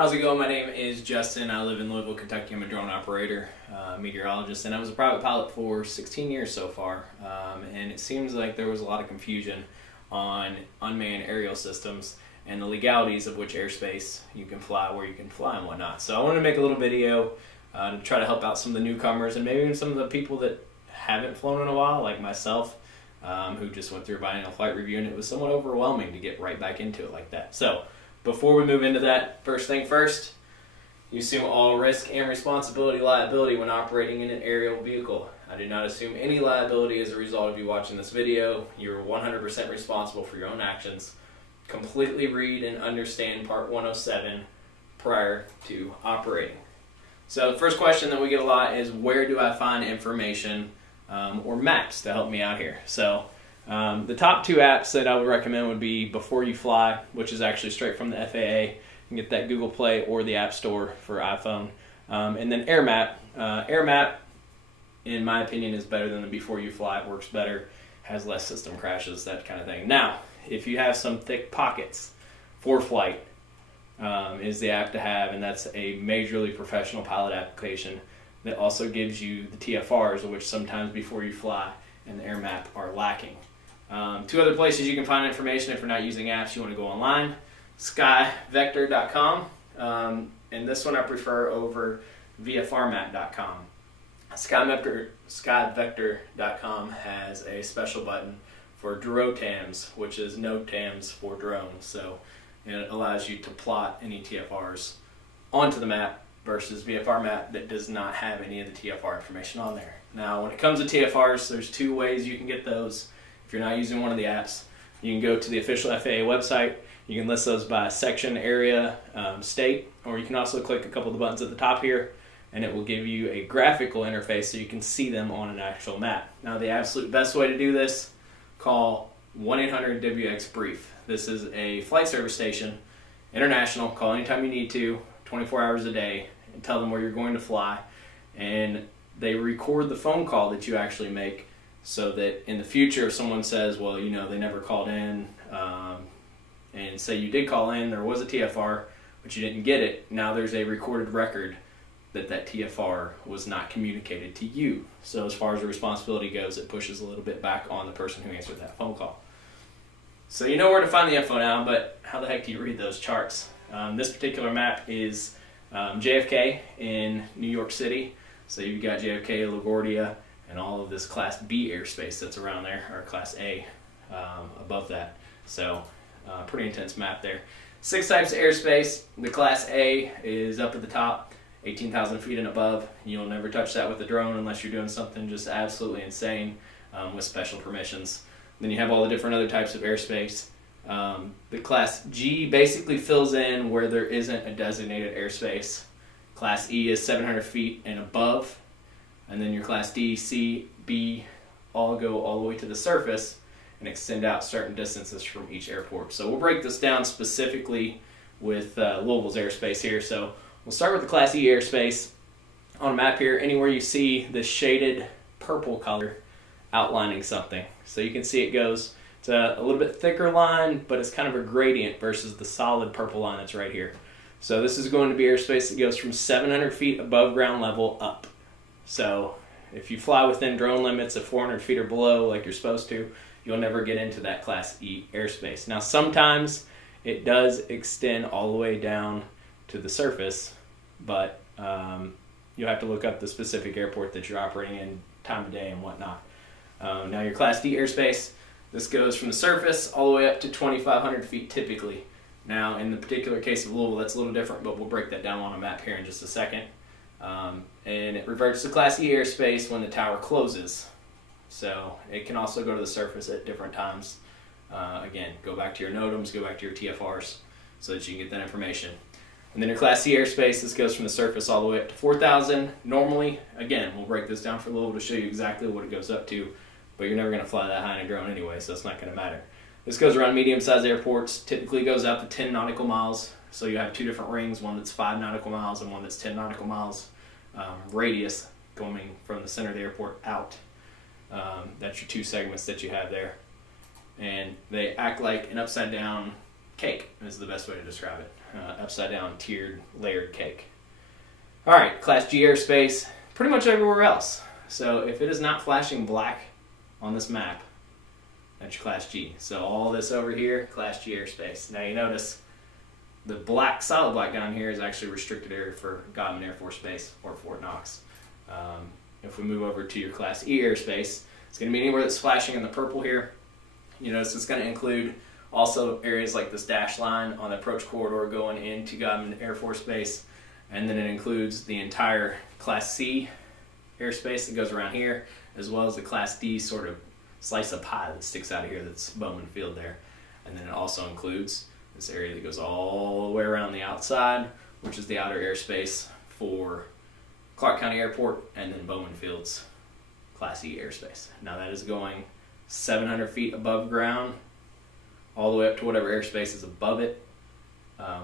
How's it going? My name is Justin. I live in Louisville, Kentucky. I'm a drone operator, meteorologist, and I was a private pilot for 16 years so far. And it seems like there was a lot of confusion on unmanned aerial systems and the legalities of which airspace you can fly, where you can fly, and whatnot. So I wanted to make a little video to try to help out some of the newcomers and maybe even some of the people that haven't flown in a while, like myself, who just went through a biennial flight review, and it was somewhat overwhelming to get right back into it like that. So before we move into that, first thing first, you assume all risk and liability when operating in an aerial vehicle. I do not assume any liability as a result of you watching this video. You're 100% responsible for your own actions. Completely read and understand Part 107 prior to operating. So the first question that we get a lot is, where do I find information or maps to help me out here? So the top two apps that I would recommend would be Before You Fly, which is actually straight from the FAA. You can get that Google Play or the App Store for iPhone. And then AirMap. AirMap, in my opinion, is better than the Before You Fly. It works better, has less system crashes, that kind of thing. Now, if you have some thick pockets, ForeFlight is the app to have, and that's a majorly professional pilot application that also gives you the TFRs, which sometimes Before You Fly and the AirMap are lacking. Two other places you can find information if you're not using apps, you want to go online. Skyvector.com, and this one I prefer over VFRmap.com. Skyvector.com has a special button for DROTAMs, which is NOTAMs for drones. So it allows you to plot any TFRs onto the map versus VFRmap that does not have any of the TFR information on there. Now, when it comes to TFRs, there's two ways you can get those. If you're not using one of the apps, you can go to the official FAA website. You can list those by section, area, state, or you can also click a couple of the buttons at the top here, and it will give you a graphical interface so you can see them on an actual map. Now, the absolute best way to do this, call 1-800-WX-BRIEF. This is a flight service station, international. Call anytime you need to, 24 hours a day, and tell them where you're going to fly. And they record the phone call that you actually make, so that in the future, if someone says, well, you know, they never called in, and say you did call in, there was a TFR, but you didn't get it, now there's a recorded record that that TFR was not communicated to you. So as far as the responsibility goes, it pushes a little bit back on the person who answered that phone call. So you know where to find the info now, but how the heck do you read those charts? This particular map is JFK in New York City. So you've got JFK, LaGuardia, and all of this Class B airspace that's around there, or Class A above that. So pretty intense map there. 6 types of airspace. The Class A is up at the top, 18,000 feet and above. You'll never touch that with a drone unless you're doing something just absolutely insane with special permissions. Then you have all the different other types of airspace. The Class G basically fills in where there isn't a designated airspace. Class E is 700 feet and above. And then your Class D, C, B all go all the way to the surface and extend out certain distances from each airport. So we'll break this down specifically with Louisville's airspace here. So we'll start with the Class E airspace. On a map here, anywhere you see the shaded purple color outlining something. So you can see it goes to a little bit thicker line, but it's kind of a gradient versus the solid purple line that's right here. So this is going to be airspace that goes from 700 feet above ground level up. So if you fly within drone limits of 400 feet or below like you're supposed to, you'll never get into that Class E airspace. Now, sometimes it does extend all the way down to the surface, but you'll have to look up the specific airport that you're operating in, time of day and whatnot. Now, your Class D airspace, this goes from the surface all the way up to 2,500 feet typically. Now, in the particular case of Louisville, that's a little different, but we'll break that down on a map here in just a second. And it reverts to Class E airspace when the tower closes. So it can also go to the surface at different times. Again, go back to your NOTAMs, go back to your TFRs so that you can get that information. And then your Class C airspace, this goes from the surface all the way up to 4,000. Normally, again, we'll break this down for a little to show you exactly what it goes up to, but you're never going to fly that high in a drone anyway, so it's not going to matter. This goes around medium-sized airports, typically goes out to 10 nautical miles. So you have two different rings, one that's 5 nautical miles and one that's 10 nautical miles radius going from the center of the airport out. That's your two segments that you have there. And they act like an upside down cake is the best way to describe it. Upside down, tiered, layered cake. All right, Class G airspace, pretty much everywhere else. So if it is not flashing black on this map, that's your Class G. So all this over here, Class G airspace. Now you notice the black, solid black down here is actually restricted area for Godman Air Force Base or Fort Knox. If we move over to your Class E airspace, it's going to be anywhere that's flashing in the purple here. You notice it's going to include also areas like this dash line on the approach corridor going into Godman Air Force Base, and then it includes the entire Class C airspace that goes around here, as well as the Class D sort of slice of pie that sticks out of here that's Bowman Field there. And then it also includes this area that goes all the way around the outside, which is the outer airspace for Clark County Airport, and then Bowman Field's Class E airspace. Now that is going 700 feet above ground, all the way up to whatever airspace is above it,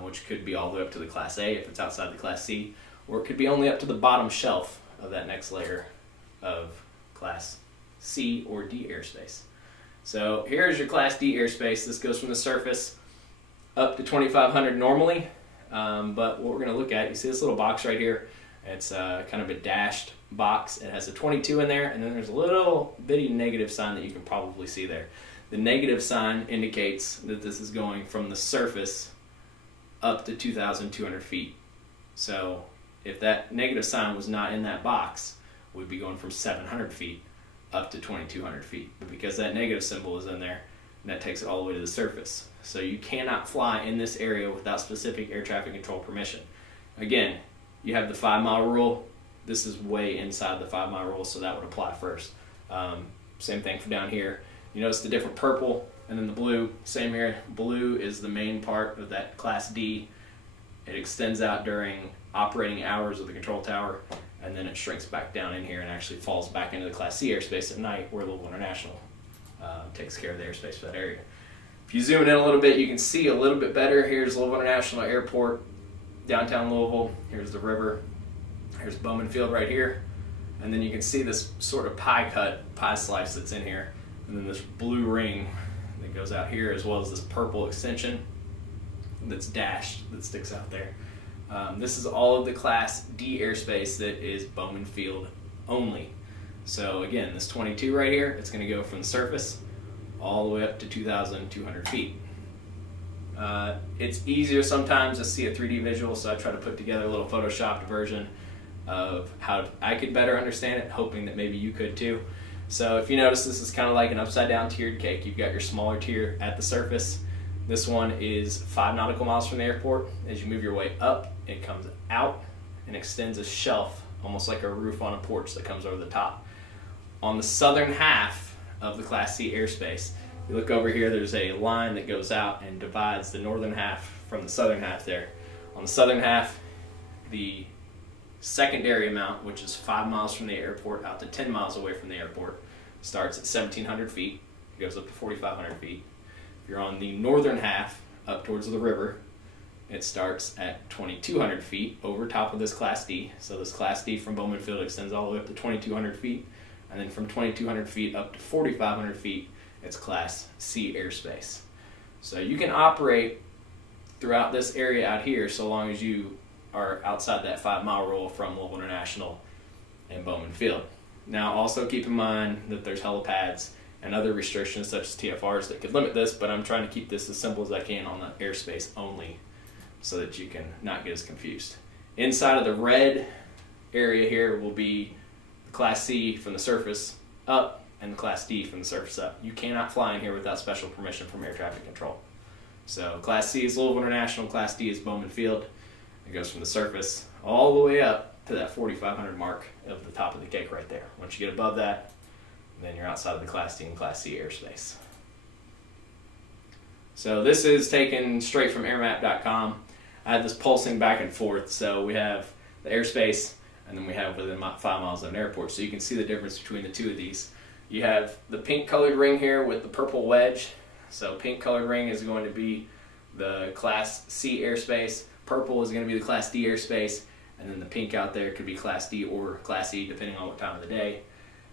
which could be all the way up to the Class A if it's outside the Class C, or it could be only up to the bottom shelf of that next layer of Class C or D airspace. So here's your Class D airspace. This goes from the surface up to 2,500 normally, but what we're going to look at, you see this little box right here? It's kind of a dashed box. It has a 22 in there, and then there's a little bitty negative sign that you can probably see there. The negative sign indicates that this is going from the surface up to 2,200 feet. So if that negative sign was not in that box, we'd be going from 700 feet up to 2,200 feet. But because that negative symbol is in there, and that takes it all the way to the surface. So you cannot fly in this area without specific air traffic control permission. Again, you have the 5-mile rule. This is way inside the 5-mile rule, so that would apply first. Same thing for down here. You notice the different purple and then the blue. Same here. Blue is the main part of that Class D. It extends out during operating hours of the control tower, and then it shrinks back down in here and actually falls back into the Class C airspace at night, where Louisville International takes care of the airspace for that area. If you zoom in a little bit, you can see a little bit better. Here's Louisville International Airport, downtown Louisville. Here's the river. Here's Bowman Field right here. And then you can see this sort of pie slice that's in here. And then this blue ring that goes out here, as well as this purple extension that's dashed that sticks out there. This is all of the Class D airspace that is Bowman Field only. So again, this 22 right here, it's going to go from the surface all the way up to 2,200 feet. It's easier sometimes to see a 3D visual, so I try to put together a little photoshopped version of how I could better understand it, hoping that maybe you could too. So if you notice, this is kind of like an upside down tiered cake. You've got your smaller tier at the surface. This one is 5 nautical miles from the airport. As you move your way up, it comes out and extends a shelf, almost like a roof on a porch that comes over the top. On the southern half of the Class C airspace, you look over here, there's a line that goes out and divides the northern half from the southern half there. On the southern half, the secondary amount, which is 5 miles from the airport out to 10 miles away from the airport, starts at 1,700 feet. It goes up to 4,500 feet. If you're on the northern half, up towards the river, it starts at 2,200 feet over top of this Class D. So this Class D from Bowman Field extends all the way up to 2,200 feet. And then from 2,200 feet up to 4,500 feet, it's Class C airspace. So you can operate throughout this area out here so long as you are outside that 5-mile rule from Louisville International and Bowman Field. Now also keep in mind that there's helipads and other restrictions such as TFRs that could limit this, but I'm trying to keep this as simple as I can on the airspace only so that you can not get as confused. Inside of the red area here will be the Class C from the surface up and the Class D from the surface up. You cannot fly in here without special permission from air traffic control. So Class C is Louisville International, Class D is Bowman Field. It goes from the surface all the way up to that 4,500 mark of the top of the cake right there. Once you get above that, then you're outside of the Class D and Class C airspace. So this is taken straight from airmap.com. I had this pulsing back and forth. So we have the airspace, and then we have within 5 miles of an airport. So you can see the difference between the two of these. You have the pink colored ring here with the purple wedge. So pink colored ring is going to be the Class C airspace. Purple is going to be the Class D airspace. And then the pink out there could be Class D or Class E, depending on what time of the day.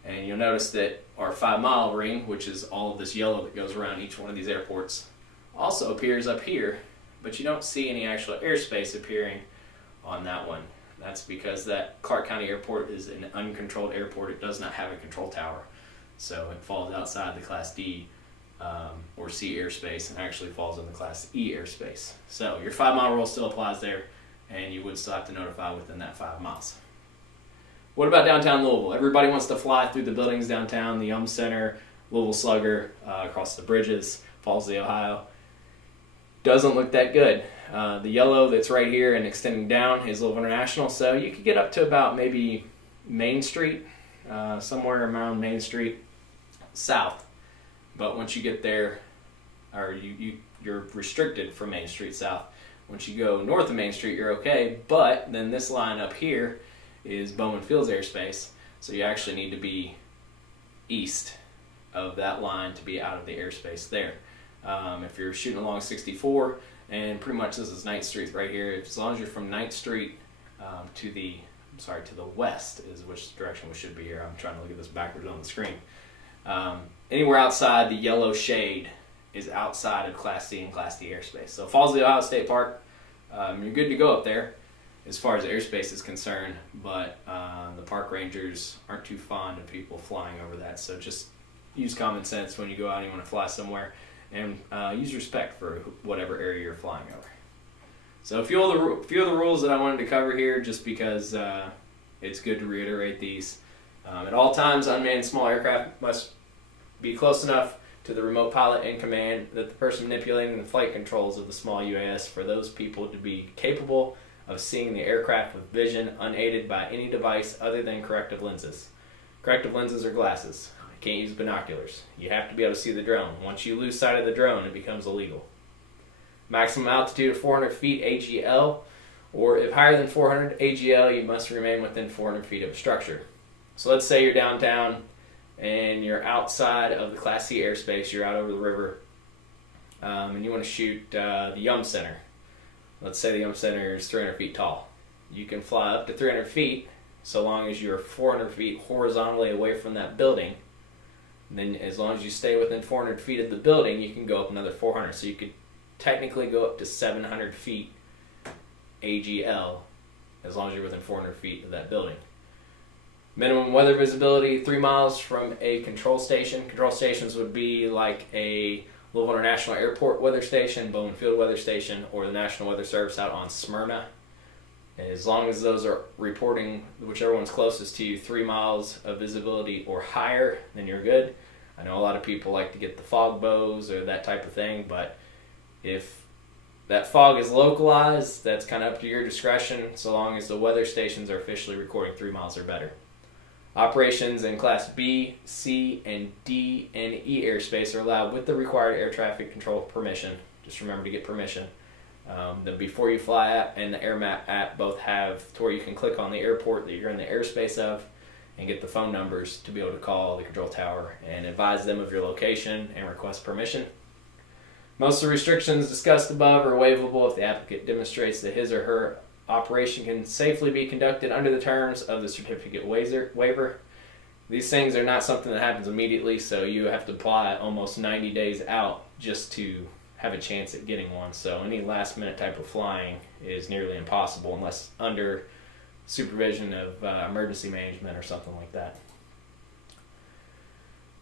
And you'll notice that our 5-mile ring, which is all of this yellow that goes around each one of these airports, also appears up here, but you don't see any actual airspace appearing on that one. That's because that Clark County Airport is an uncontrolled airport. It does not have a control tower. So it falls outside the Class D or C airspace and actually falls in the Class E airspace. So your 5 mile rule still applies there, and you would still have to notify within that 5 miles. What about downtown Louisville? Everybody wants to fly through the buildings downtown, the Yum Center, Louisville Slugger, across the bridges, Falls of the Ohio. Doesn't look that good. The yellow that's right here and extending down is Louisville International, so you could get up to about maybe Main Street, somewhere around Main Street south. But once you get there, or you're restricted from Main Street south. Once you go north of Main Street, you're okay, but then this line up here is Bowman Fields airspace, so you actually need to be east of that line to be out of the airspace there. If you're shooting along 64, and pretty much this is 9th Street right here, as long as you're from 9th Street to the west is which direction we should be here. I'm trying to look at this backwards on the screen. Anywhere outside the yellow shade is outside of Class C and Class D airspace. So Falls of the Ohio State Park, you're good to go up there as far as airspace is concerned, but the park rangers aren't too fond of people flying over that, so just use common sense when you go out and you want to fly somewhere, and use respect for whatever area you're flying over. So a few of the rules that I wanted to cover here, just because it's good to reiterate these. At all times, unmanned small aircraft must be close enough to the remote pilot in command that the person manipulating the flight controls of the small UAS for those people to be capable of seeing the aircraft with vision unaided by any device other than corrective lenses. Corrective lenses are glasses. You can't use binoculars. You have to be able to see the drone. Once you lose sight of the drone, it becomes illegal. Maximum altitude of 400 feet AGL, or if higher than 400 AGL, you must remain within 400 feet of a structure. So let's say you're downtown and you're outside of the Class C airspace, you're out over the river, and you want to shoot the Yum Center. Let's say the Yum Center is 300 feet tall. You can fly up to 300 feet so long as you're 400 feet horizontally away from that building. And then as long as you stay within 400 feet of the building, you can go up another 400. So you could technically go up to 700 feet AGL as long as you're within 400 feet of that building. Minimum weather visibility, 3 miles from a control station. Control stations would be like a Louisville International Airport weather station, Bowman Field weather station, or the National Weather Service out on Smyrna. As long as those are reporting, whichever one's closest to you, 3 miles of visibility or higher, then you're good. I know a lot of people like to get the fog bows or that type of thing, but if that fog is localized, that's kind of up to your discretion, so long as the weather stations are officially recording 3 miles or better. Operations in Class B, C, and D and E airspace are allowed with the required air traffic control permission. Just remember to get permission. The Before You Fly app and the AirMap app both have to where you can click on the airport that you're in the airspace of and get the phone numbers to be able to call the control tower and advise them of your location and request permission. Most of the restrictions discussed above are waivable if the applicant demonstrates that his or her operation can safely be conducted under the terms of the certificate waiver. These things are not something that happens immediately, so you have to apply almost 90 days out just to have a chance at getting one. So any last minute type of flying is nearly impossible unless under supervision of emergency management or something like that.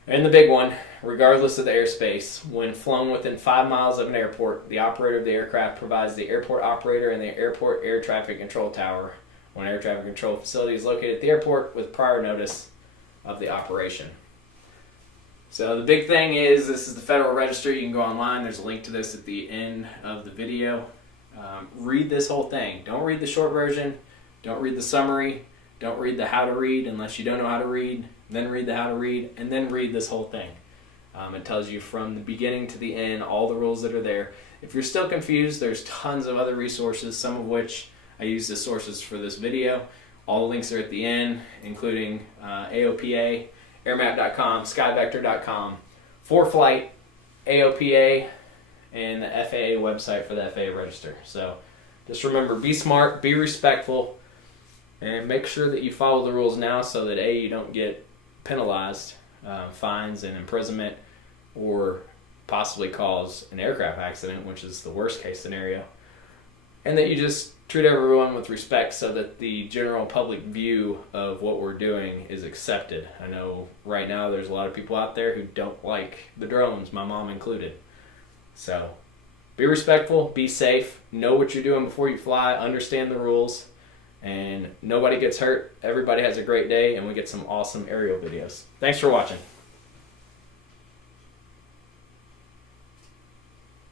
And the big one, regardless of the airspace, when flown within 5 miles of an airport, the operator of the aircraft provides the airport operator and the airport air traffic control tower when air traffic control facility is located at the airport with prior notice of the operation. So the big thing is, this is the Federal Register. You can go online. There's a link to this at the end of the video. Read this whole thing. Don't read the short version. Don't read the summary. Don't read the how to read unless you don't know how to read. Then read the how to read, and then read this whole thing. It tells you from the beginning to the end all the rules that are there. If you're still confused, there's tons of other resources, some of which I used as sources for this video. All the links are at the end, including AOPA, airmap.com, skyvector.com, ForeFlight, AOPA, and the FAA website for the FAA Register. So just remember, be smart, be respectful, and make sure that you follow the rules now so that A, you don't get penalized, fines and imprisonment, or possibly cause an aircraft accident, which is the worst case scenario. And that you just treat everyone with respect so that the general public view of what we're doing is accepted. I know right now there's a lot of people out there who don't like the drones, my mom included. So be respectful, be safe, know what you're doing before you fly, understand the rules, and nobody gets hurt. Everybody has a great day, and we get some awesome aerial videos. Thanks for watching.